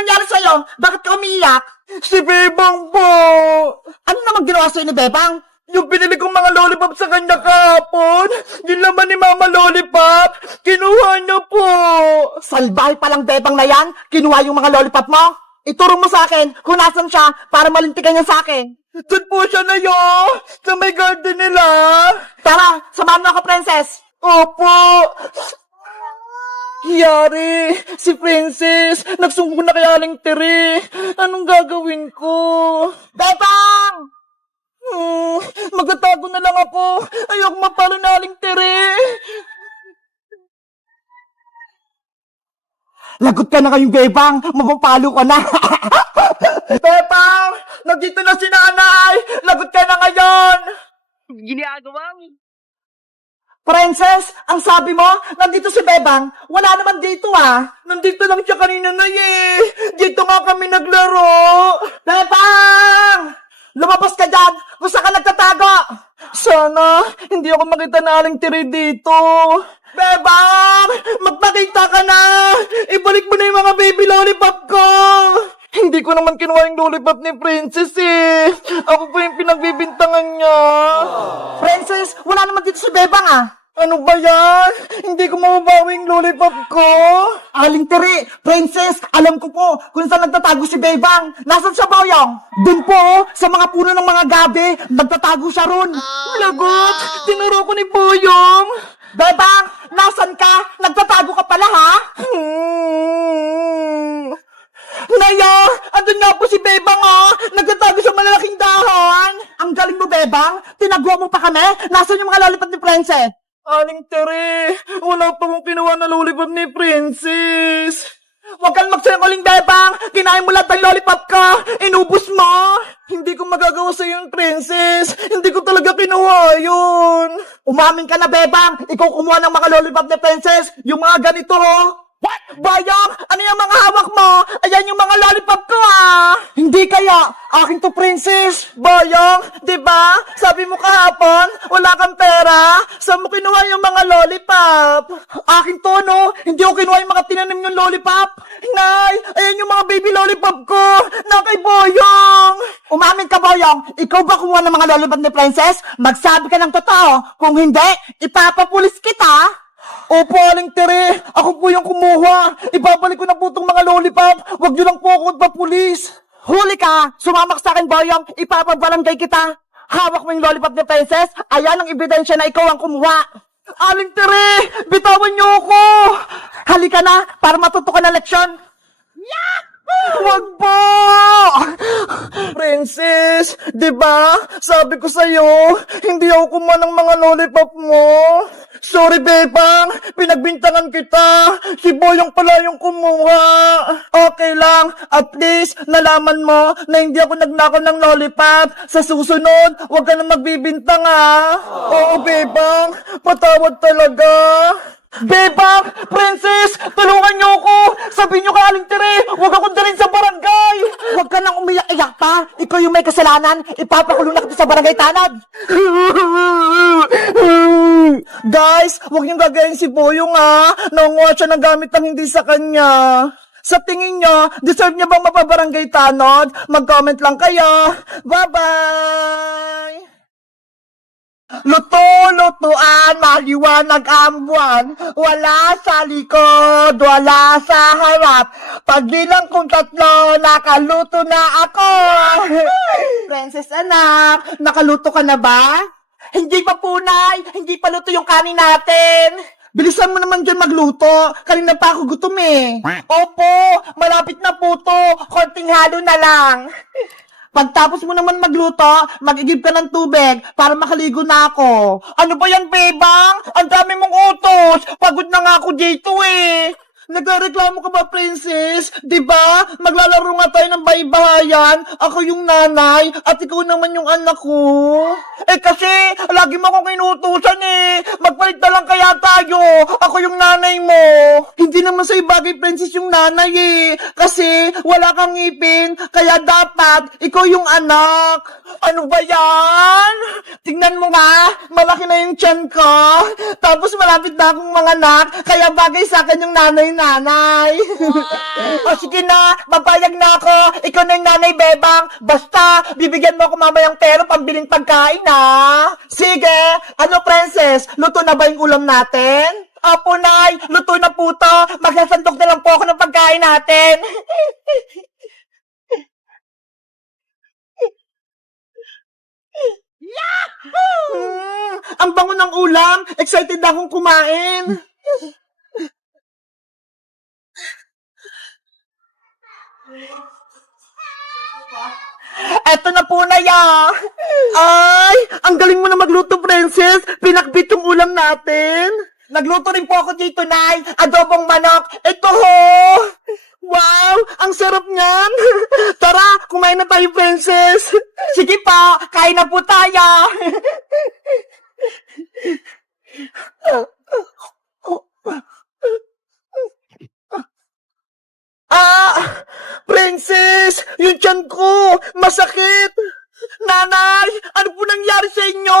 nangyari sa'yo? Bakit ka umiiyak? Si Bebang po! Ano naman ginawa sa'yo ni Bebang? Yung binili kong mga lollipop sa kanya kahapon, yung laman ni Mama Lollipop, kinuha niya po! Salbahe palang Bebang na yan, kinuha yung mga lollipop mo. Ituro mo sa akin kung nasan siya para malintikan niya sa akin. Doon po siya na sa may garden nila. Tara, samahan mo ako, princess. Opo! Yari, si Princess, nagsumbong na kay Aling Tere. Anong gagawin ko? Bebang! Magtatago na lang ako. Ayoko mapalo na Aling Tere. Lagot ka na kayong Bebang, mapapalo ka na. Bebang, nandito na si Nanay. Lagot ka na ngayon. Ginagawa mo. Princess, ang sabi mo, nandito si Bebang. Wala naman dito ah. Nandito lang siya kanina na Dito nga kami naglaro. Bebang! Lumabas ka dyan! Kung saan ka nagtatago! Sana, hindi ako makita na Aling Tere dito. Bebang! Magpakita ka na! Ibalik mo na yung mga baby lollipop ko! Hindi ko naman kinuha yung lollipop ni Princess Ako pa yung pinagbibintangan niya. Princess, wala naman dito si Bebang ah. Ano ba yan? Hindi ko mababawi yung lollipop ko. Aling Tere, Princess, alam ko po kung saan nagtatago si Bebang. Nasaan siya, Boyong? Doon po, sa mga puno ng mga gabi, nagtatago siya ron. Lagot! Tinuro ko ni Boyong. Bebang, nasan ka? Nagtatago ka pala, ha? Naya! Andun nga po si Bebang Nagtatago sa malalaking dahon! Ang galing mo, Bebang. Tinaguan mo pa kami. Nasaan yung mga lollipop ni Princess? Aling Tere, wala pa kong kinuha na lollipop ni Princess. Huwag kang magsinungaling, Bebang. Kinain mo lahat ng lollipop ka. Inubos mo. Hindi ko magagawa sa yung Princess. Hindi ko talaga kinuha yun. Umamin ka na, Bebang. Ikaw kumuha ng mga lollipop ni Princess. Yung mga ganito, What? Bayang, ano yung mga hawak mo? Ayan yung mga lollipop ko, Hindi kaya. Akin to, Princess. Bayang, di ba? Sabi mo kahapon, wala kang pera. Saan mo kinuha yung mga lollipop? Akin to, no? Hindi ko kinuha yung mga tinanim yung lollipop. Nay, ayan yung mga baby lollipop ko. Na kay Boyong. Umamin ka, Boyong. Ikaw ba kumuha ng mga lollipop ni Princess? Magsabi ka ng totoo. Kung hindi, ipapapulis kita. Opo, Aling Tere. Ako po yung kumuha. Ibabalik ko na po itong mga lollipop. Huwag niyo lang po ako magpapulis. Huli ka! Sumamak sa akin, Boyong! Ipapabarangay kita! Hawak mo yung lollipop ni Princess! Ayan ang ebidensya na ikaw ang kumuha! Aling Tere! Bitawan niyo ako! Halika na para matuto ka ng leksyon! Wag po! Princess, di ba? Sabi ko sa'yo, hindi ako kumuha ng mga lollipop mo. Sorry, Bebang. Pinagbintangan kita. Si Boyong pala yung kumuha. Okay lang. At least, nalaman mo na hindi ako nagnakaw ng lollipop. Sa susunod, huwag ka na magbibintang, Oo, Bebang. Patawad talaga. Bebang! Princess! Tulungan niyo ako! Sabihin niyo kay Aling Tere, huwag akong dalhin sa barangay! Huwag ka nang umiyak-iyak pa! Ikaw yung may kasalanan! Ipapakulong na kita sa barangay tanod! Guys, huwag niyong gagayin si Boyong Nangunguha siya ng gamit ng hindi sa kanya. Sa tingin niyo, deserve niya bang mapabarangay tanod? Mag-comment lang kayo. Bye-bye! Luto-lutuan, maliwanag ang buwan. Wala sa likod, wala sa harap. Pagbilang kong 3, nakaluto na ako. Princess anak, nakaluto ka na ba? Hindi pa punay, hindi pa luto yung kanin natin. Bilisan mo naman dyan magluto. Kanina pa ako gutom Opo, malapit na po to. Konting halo na lang. Pagtapos mo naman magluto, mag-igib ka ng tubig para makaligo na ako. Ano ba yan, Bebang? Ang dami mong utos. Pagod na nga ako dito Nagreklamo ka ba, Princess? Diba? Maglalaro nga tayo ng bahay-bahayan. Ako yung nanay at ikaw naman yung anak ko. Kasi, lagi mo akong inutusan Magpalit na lang kaya tayo. Ako yung nanay mo. Hindi Hindi naman sa'yo bagay, Princess, yung nanay eh. Kasi wala kang ngipin, kaya dapat ikaw yung anak. Ano ba yan? Tingnan mo nga, malaki na yung tiyan ko. Tapos malapit na akong manganak, kaya bagay sa akin yung nanay-nanay. O sige na, mapayag na ako. Ikaw na yung nanay, Bebang. Basta, bibigyan mo ako mamayang pera pambiling pagkain, ha? Sige, ano, Princess? Luto na ba yung ulam natin? Apo, Nay, luto na po to. Magsasandok na lang po ako ng pagkain natin. Ang bango ng ulam. Excited akong kumain. Eto na po na ya. Ay, ang galing mo na magluto, Princess. Pinakbit yung ulam natin. Nagluto rin po ako dito, Nay. Adobong manok. Ito ho. Wow, ang sarap niyan. Tara, kumain na tayo, Princess. Sige pa, kain na po tayo. Princess, yung tiyan ko, masakit. Nanay, ano po nangyari sa inyo?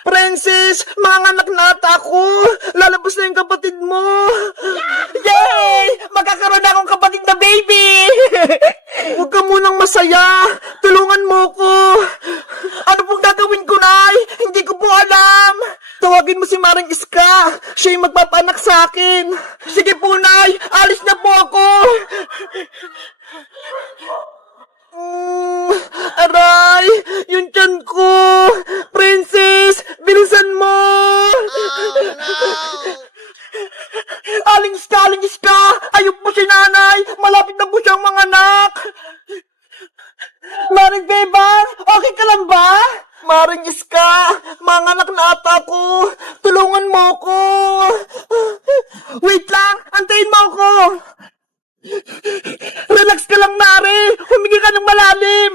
Princess, mga anak na ata ako. Lalabas na yung kapatid mo. Yay! Magkakaroon na akong kapatid na baby. Huwag ka munang masaya. Tulungan mo ko. Ano pong gagawin ko, Nay? Hindi ko po alam. Tawagin mo si Maring Iska. Siya yung magpapanak sa akin. Sige po, Nay. Alis na po ako. Aray! Yung tiyan ko! Princess! Bilisan mo! Aling Iska! Ayun po si nanay! Malapit na po siyang mga anak! Maring Bebang! Okay ka lang ba? Maring Iska! Mga anak na ata ko! Tulungan mo ko! Wait lang! Antayin mo ako! Relax ka lang, Mari! Humingi ka ng malalim!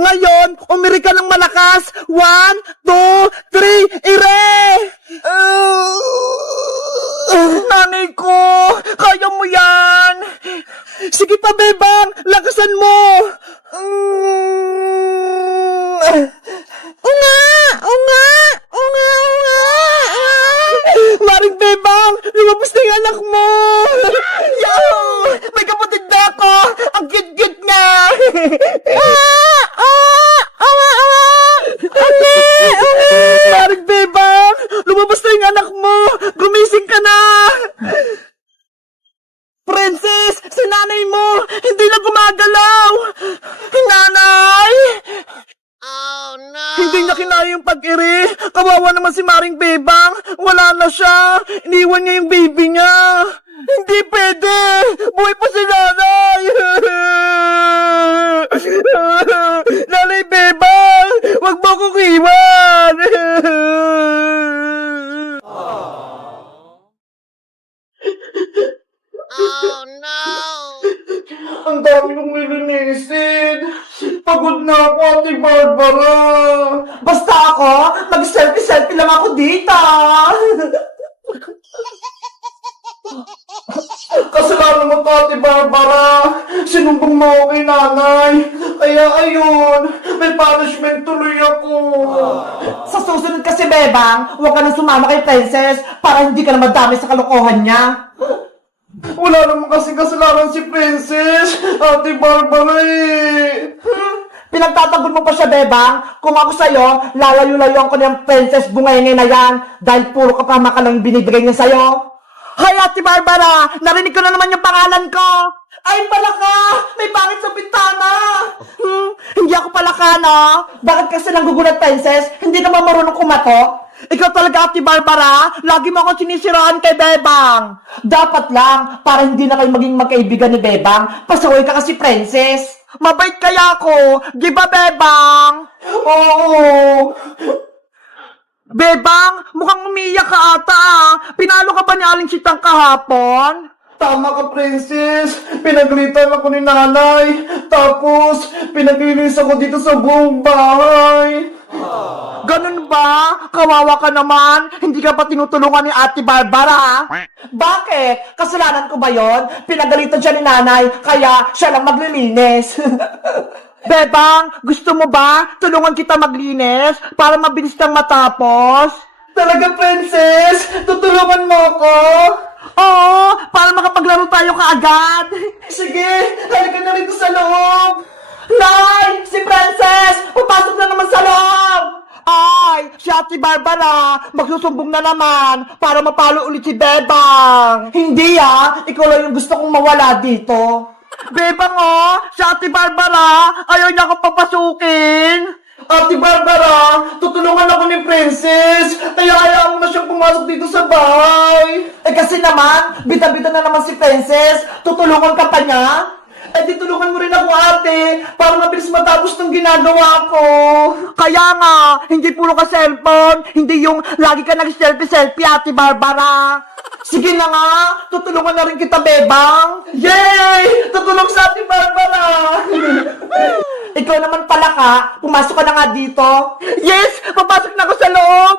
Ngayon, umiri ka ng malakas! 1, 2, 3, ire! Nanay ko! Kaya mo yan! Sige pa, Bebang! Lakasan mo! Maring Bebang! Lumabas na yung anak mo! Yo! May kapatid na ako! Ang cute-cute niya! Maring Bebang! Lumabas na yung anak mo! Gumising ka na! Princess! Si nanay mo! Hindi na gumagalaw! Nanay! Oh no! Hindi niya kinaya yung pag-iri. Kawawa naman si Maring Bebang. Wala na siya. Iniwan niya yung baby niya. Hindi pwede. Buhay pa si nanay. Nanay Bebang, wag mo akong iwan. Oh no! Ang dami kong nilinisin. Pagod na ako, Ate Barbara. Basta ako, mag-selfie-selfie lang ako dito. Kasalanan mo to, Ate Barbara. Sinumbong mo ako kay nanay. Kaya ayun, may punishment tuloy ako. Sa susunod kasi, Bebang, huwag ka nang sumama kay Princess para hindi ka na madami sa kalokohan niya. Wala naman kasi kasalanan si Princess, Ate Barbara eh. Pinagtatanggol mo pa siya, Bebang. Kung ako sa'yo, lalayo-layuan ko na yung Princess Bungay na yan dahil puro kapama ka lang binibigay niya sa'yo. Hay, Ate Barbara! Narinig ko na naman yung pangalan ko! Ay, palaka! May pangit sa bintana! Hindi ako palaka, no? Bakit kasi nanggugulat, Princess? Hindi ka ba marunong kumato? Ikaw talaga, Ate Barbara, lagi mo akong sinisiraan kay Bebang. Dapat lang, para hindi na kayo maging magkaibigan ni Bebang, pasaway ka kasi, Princess. Mabait kaya ako, di ba, Bebang? Oo. Bebang, mukhang umiiyak ka ata ah. Pinalo ka ba ni Aling Sitang kahapon? Tama ka, princess. Pinagalitan ako ni nanay. Tapos, pinaglinis ako dito sa buong bahay. Ganun ba? Kawawa ka naman. Hindi ka pa tinutulungan ni Ate Barbara. Bakit? Kasalanan ko ba yon? Pinagalitan siya ni nanay, kaya siya lang maglilinis. Bebang, gusto mo ba tulungan kita maglinis para mabilis kang matapos? Talaga, princess? Tutulungan mo ako? Oo, para makapaglaro tayo kaagad. Sige, halika na rito sa loob. Nay! Si Princess! Papasok na naman sa loob! Ay! Si Ate Barbara! Magsusumbong na naman para mapalo ulit si Bebang! Hindi ikaw lang yung gusto kong mawala dito. Bebang si Ate Barbara! Ayaw niya akong papasukin! Ate Barbara, tutulungan ako ni Princess. Kaya hayaan mo na siyang pumasok dito sa bahay. Kasi naman, bita-bita na naman si Princess. Tutulungan ka pa niya? Tulungan mo rin ako, ate, para mabilis matapos ng ginagawa ko. Kaya nga, hindi puro ka cellphone, hindi yung lagi ka nag-selfie-selfie, Ate Barbara. Sige na nga, tutulungan na rin kita, Bebang. Yay! Tutulong sa Ate Barbara. Ikaw naman pala ka, pumasok ka na nga dito. Yes, papasok na ako sa loob.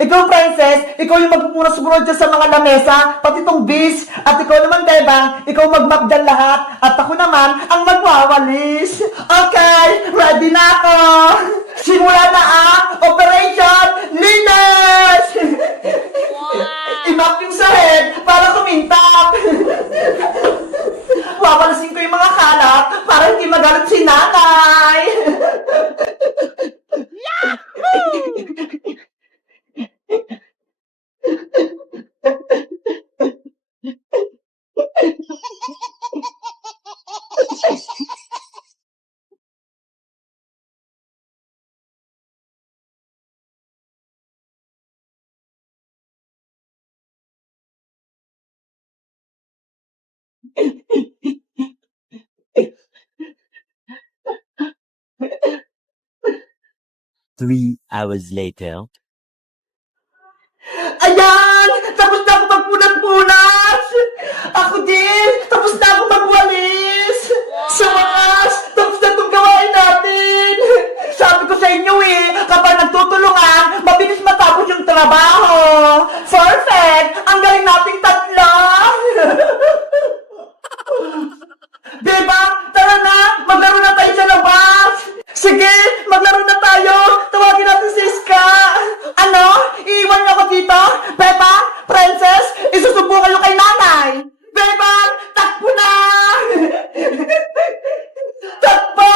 Ikaw, Princess, ikaw yung magpupunas-punas dyan sa mga lamesa, pati tong bis. At ikaw naman, Bebang, ikaw mag-map dyan lahat. At ako naman, ang magwawalis. Okay, ready na ako. Simula na Operation Linis! I-map yung sahig para kumintap. Wawalasin ko yung mga kalat para hindi magalit si nanay. Three hours later. Ayan! Tapos na ako magpunat-punas! Ako din! Tapos na ako magwalis! Sa wakas! Tapos na itong gawain natin! Sabi ko sa inyo kapag nagtutulungan, mabilis matapos yung trabaho! Perfect! Ang galing nating tatlo! Diba? Tara na! Maglaro na tayo sa labas! Sige! Maglaro na tayo! Tawagin natin si Iska! Ano? Iiwan niyo ako dito? Beba? Princess? Isusubo kayo kay nanay! Beba! Takbo na! Takbo!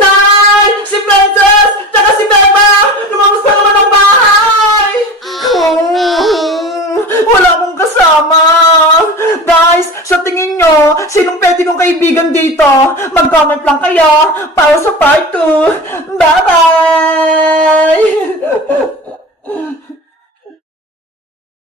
Nay! Si Princess! Tsaka si Beba! Lumabas na naman ang bahay! Wala akong kasama! Guys, sa tingin nyo, sinong pwede kong kaibigan dito? Mag-comment lang kayo para sa part 2. Bye-bye!